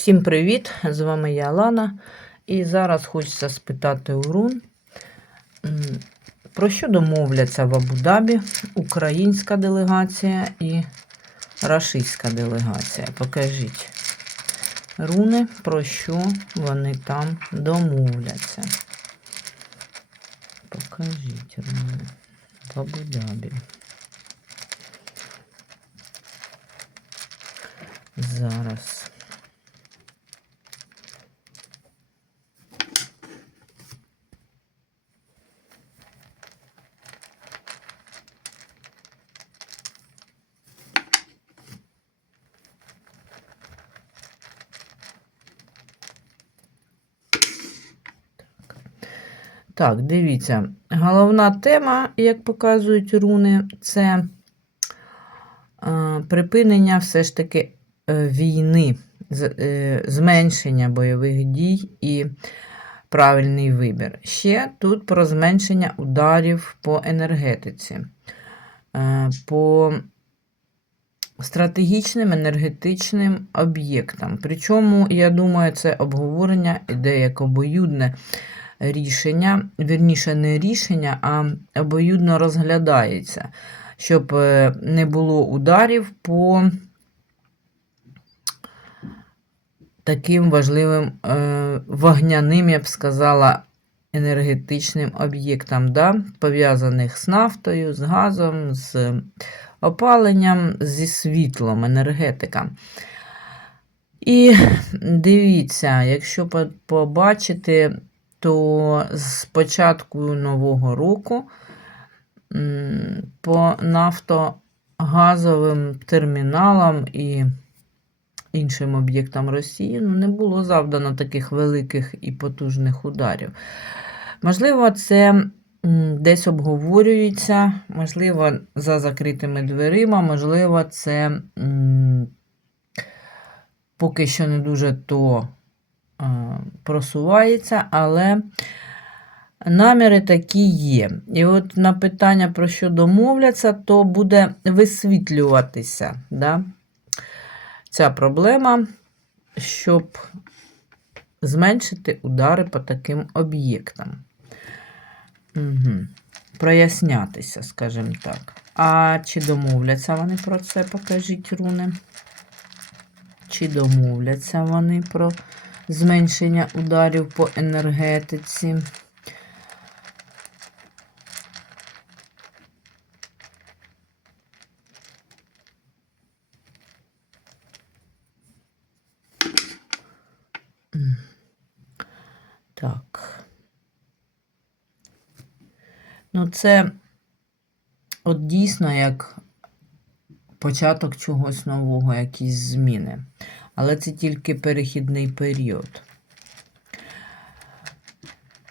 Всім привіт! З вами я Лана. І зараз хочеться спитати у Рун, м, про що домовляться в Абу-Дабі українська делегація і рашистська делегація. Покажіть руни, про що вони там домовляться. Покажіть руни в Абу-Дабі. Зараз. Так, дивіться. Головна тема, як показують руни, це е, припинення все ж таки е, війни, е, зменшення бойових дій і правильний вибір. Ще тут про зменшення ударів по енергетиці, по стратегічним енергетичним об'єктам. Причому, я думаю, це обговорення іде як обоюдне рішення, вірніше, не рішення, а обоюдно розглядається, щоб е, не було ударів по таким важливим е, вогняним, я б сказала, енергетичним об'єктам, да? пов'язаних з нафтою, з газом, з опаленням, зі світлом, енергетика. І дивіться, якщо по- побачити, то з початку нового року по нафтогазовим терміналам і іншим об'єктам Росії ну, не було завдано таких великих і потужних ударів. Можливо, це десь обговорюється, можливо, за закритими дверима, можливо, це поки що не дуже то просувається, але наміри такі є. І от на питання, про що домовляться, то буде висвітлюватися да, ця проблема, щоб зменшити удари по таким об'єктам. Угу. Прояснятися, скажімо так. А чи домовляться вони про це, покажіть руни? Чи домовляться вони про зменшення ударів по енергетиці? Так. Ну, це от дійсно як початок чогось нового, якісь зміни. Але це тільки перехідний період.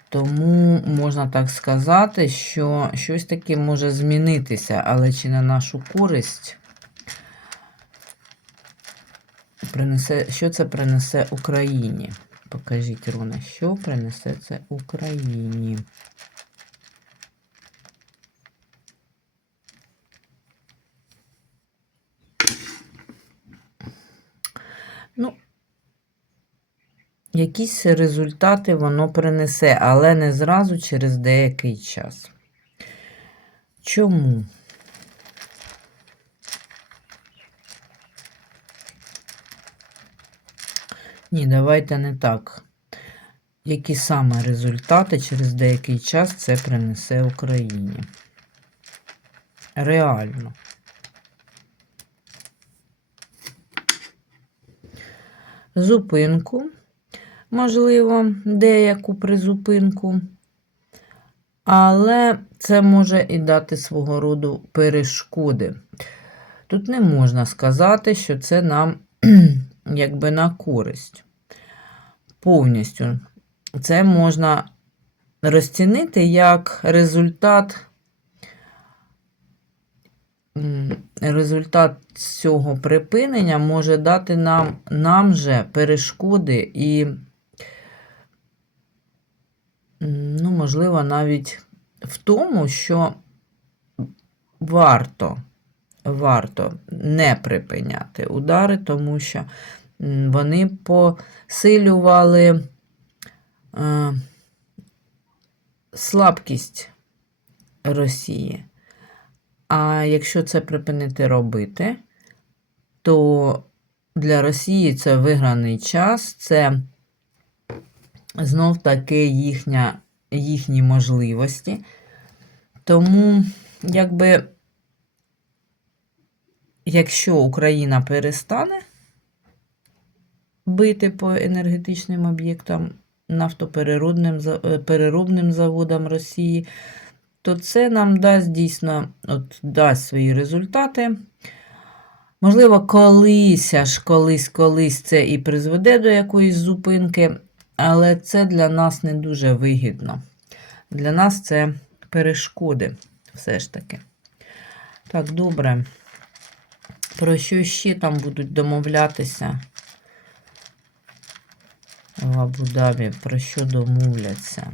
Тому можна так сказати, що щось таке може змінитися, але чи на нашу користь принесе, що це принесе Україні? Покажіть, Руна, що принесе це Україні? Ну, якісь результати воно принесе, але не зразу через деякий час. Чому? Ні, давайте не так. Які саме результати через деякий час це принесе Україні? Реально. Зупинку, можливо, деяку призупинку, але це може і дати свого роду перешкоди. Тут не можна сказати, що це нам якби на користь. Повністю. Це можна розцінити як результат, результат цього припинення може дати нам, нам же перешкоди і, ну, можливо, навіть в тому, що варто, варто не припиняти удари, тому що вони посилювали е, слабкість Росії. А якщо це припинити робити, то для Росії це виграний час, це знов таки їхня, їхні можливості. Тому, якби, якщо Україна перестане бити по енергетичним об'єктам, нафтопереробним е, заводам Росії, то це нам дасть дійсно от, дасть свої результати. Можливо, колись, аж колись, колись це і призведе до якоїсь зупинки, але це для нас не дуже вигідно. Для нас це перешкоди все ж таки. Так, добре. Про що ще там будуть домовлятися в Абу-Дабі? Про що домовляться?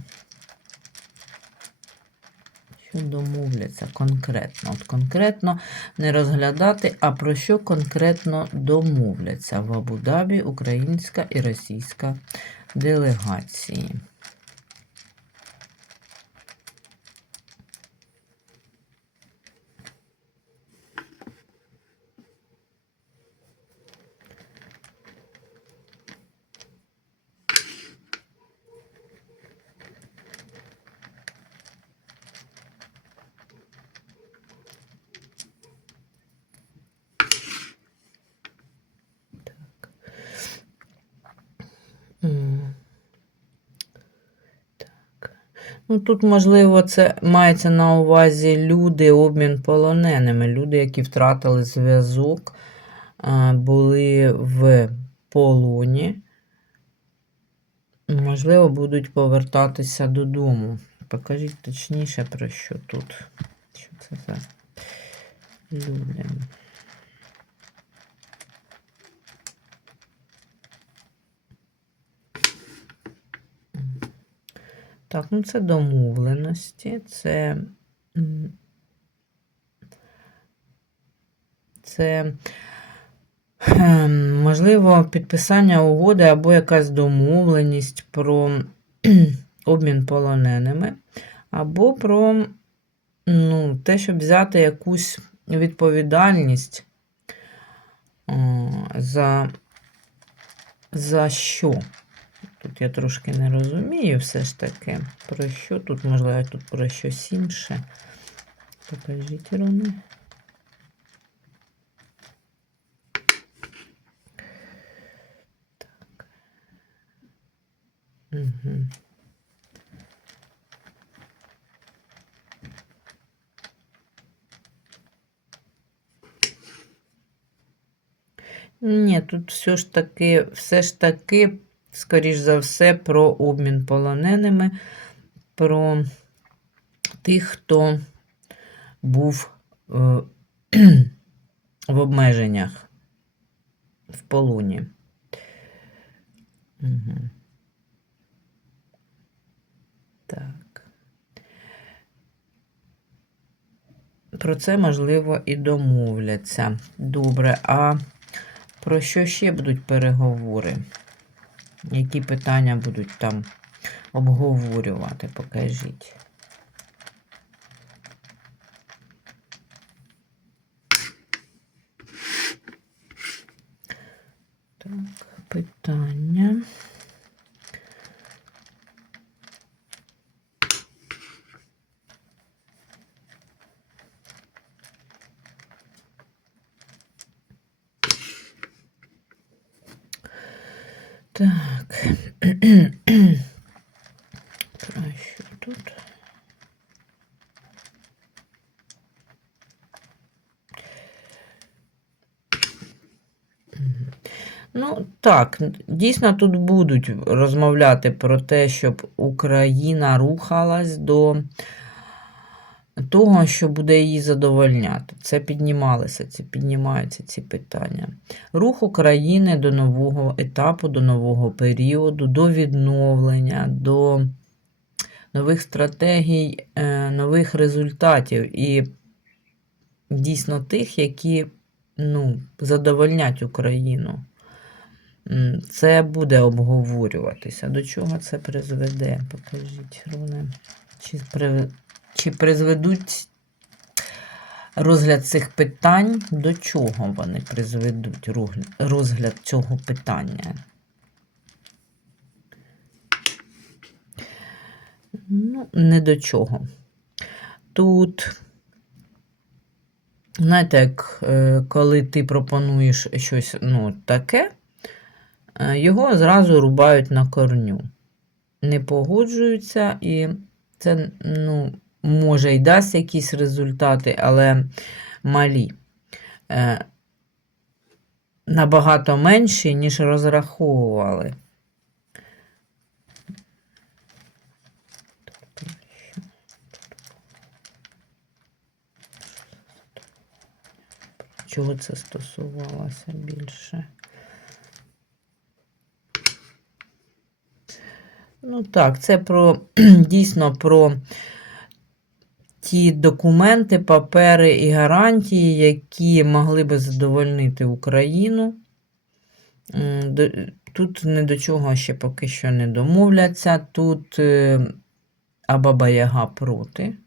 Домовляться конкретно? От конкретно не розглядати, а про що конкретно домовляться в Абу-Дабі українська і російська делегації. Ну, тут, можливо, це мається на увазі люди, обмін полоненими. Люди, які втратили зв'язок, були в полоні. Можливо, будуть повертатися додому. Покажіть точніше, про що тут. Що це за люди? Так, ну це домовленості, це, це ем, можливо підписання угоди або якась домовленість про обмін полоненими, або про ну, те, щоб взяти якусь відповідальність за, за що. Тут я трошки не розумію все ж таки, про що тут, можливо, тут про щось інше. Покажіть, Рони. Так. Угу. Ні, тут все ж таки, все ж таки скоріш за все, про обмін полоненими, про тих, хто був е, в обмеженнях в полоні. Угу. Так. Про це, можливо, і домовляться. Добре, а про що ще будуть переговори? Які питання будуть там обговорювати, покажіть. Так, питання. Так. Про що тут? Ну, так, дійсно тут будуть розмовляти про те, щоб Україна рухалась до того, що буде її задовольняти. Це піднімалися, це піднімаються ці питання. Рух України до нового етапу, до нового періоду, до відновлення, до нових стратегій, е, нових результатів і дійсно тих, які ну, задовольнять Україну. Це буде обговорюватися. До чого це призведе? Покажіть, руни. Чи, при... Чи призведуть розгляд цих питань? До чого вони призведуть розгляд- цього питання? Ну, не до чого. Тут, знаєте, як е, коли ти пропонуєш щось ну, таке, його зразу рубають на корню. Не погоджуються, і це ну, може й дасть якісь результати, але малі. Е, Набагато менші, ніж розраховували. Чого це стосувалося більше? Ну так, це про дійсно про ті документи, папери і гарантії, які могли би задовольнити Україну. Тут не до чого ще поки що не домовляться. Тут е, Абаба Яга проти.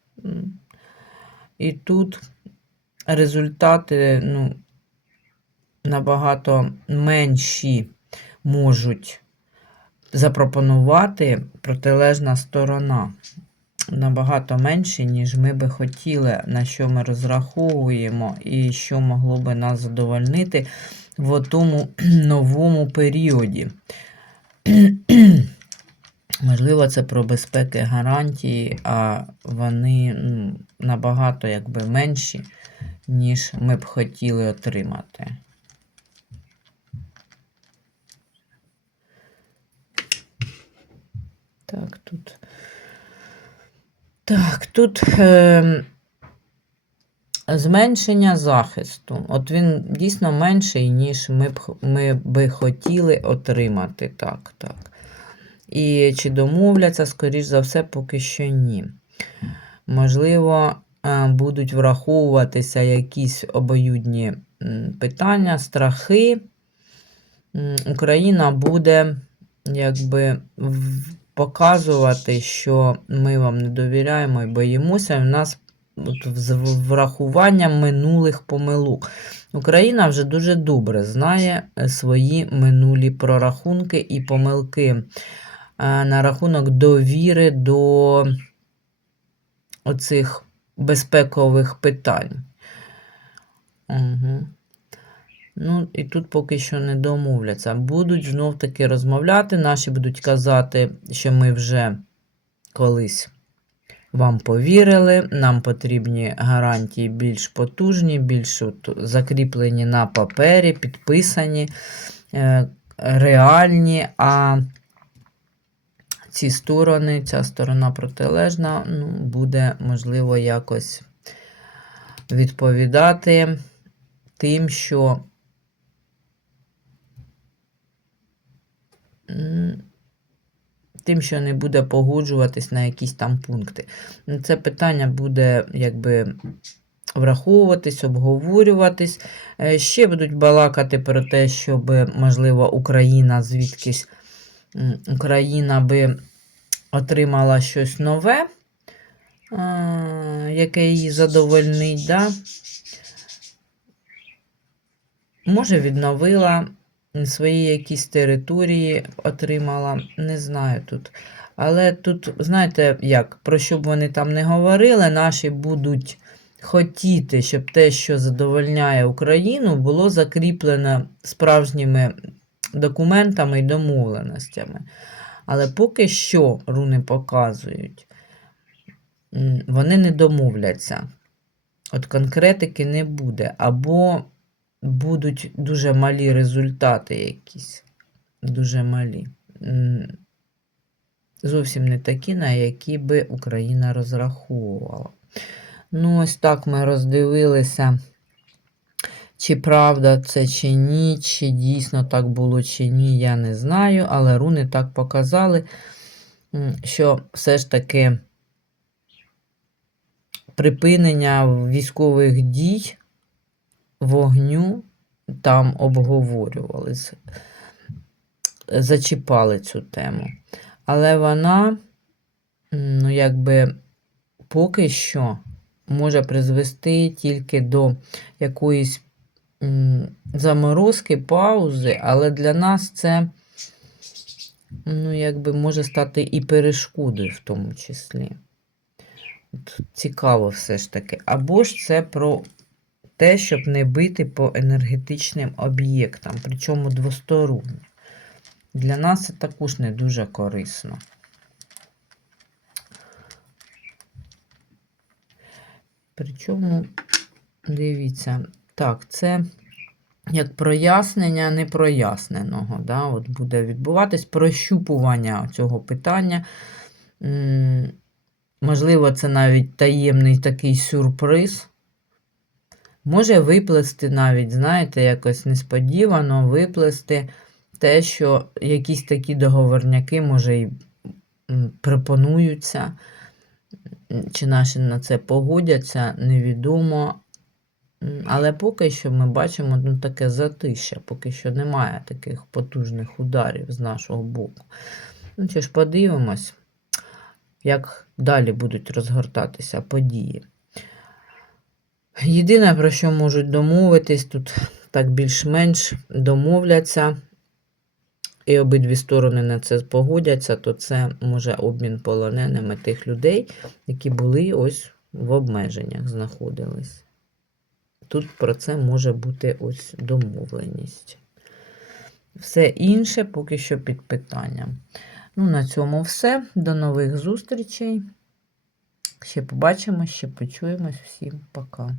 І тут результати ну, набагато менші можуть запропонувати протилежна сторона. Набагато менші, ніж ми би хотіли, на що ми розраховуємо, і що могло би нас задовольнити в тому новому періоді. Можливо, це про безпеки гарантії, а вони ну, набагато якби менші, ніж ми б хотіли отримати. Так, тут. Так, тут е, зменшення захисту. От він дійсно менший, ніж ми б, ми би хотіли отримати. Так, так. І чи домовляться, скоріш за все, поки що ні. Можливо, е, будуть враховуватися якісь обоюдні питання, страхи. Україна буде якби в- показувати, що ми вам не довіряємо і боїмося. І в нас от з врахуванням минулих помилок. Україна вже дуже добре знає е, свої минулі прорахунки і помилки е, на рахунок довіри до оцих безпекових питань. Угу. Ну, і тут поки що не домовляться. Будуть знов таки розмовляти, наші будуть казати, що ми вже колись вам повірили, нам потрібні гарантії більш потужні, більш от закріплені на папері, підписані, е, реальні, а ці сторони, ця сторона протилежна, ну, буде, можливо, якось відповідати тим, що тим, що не буде погоджуватись на якісь там пункти. Ну, Це питання буде якби враховуватись, обговорюватись. Е, Ще будуть балакати про те, щоб, можливо, Україна звідкись Україна би отримала щось нове, яке її задовольнить. Да? Може, відновила свої якісь території, отримала, не знаю тут. Але тут, знаєте, як, про що б вони там не говорили, наші будуть хотіти, щоб те, що задовольняє Україну, було закріплено справжніми документами і домовленостями. Але поки що руни показують, вони не домовляться. От конкретики не буде. Або будуть дуже малі результати якісь. Дуже малі. Зовсім не такі, на які би Україна розраховувала. Ну, ось так ми роздивилися, чи правда це, чи ні, чи дійсно так було, чи ні, я не знаю, але руни так показали, що все ж таки припинення військових дій вогню там обговорювались. зачіпали цю тему. Але вона, ну, якби поки що може призвести тільки до якоїсь заморозки, паузи, але для нас це ну, якби може стати і перешкодою в тому числі. Цікаво все ж таки. Або ж це про те, щоб не бити по енергетичним об'єктам, причому двосторонньо. Для нас це також не дуже корисно. Причому, дивіться, так, це як прояснення непроясненого. Да? От буде відбуватись прощупування цього питання. Можливо, це навіть таємний такий сюрприз. Може виплести навіть, знаєте, якось несподівано виплести те, що якісь такі договорняки, може, і пропонуються, чи наші на це погодяться, невідомо. Але поки що ми бачимо ну, таке затища, поки що немає таких потужних ударів з нашого боку. Ну, що ж, подивимось, як далі будуть розгортатися події. Єдине, про що можуть домовитись, тут так більш-менш домовляться, і обидві сторони на це погодяться, то це може обмін полоненими тих людей, які були ось в обмеженнях знаходились. Тут про це може бути ось домовленість. Все інше поки що під питанням. Ну, на цьому все. До нових зустрічей. Ще побачимось, ще почуємось. Всім пока.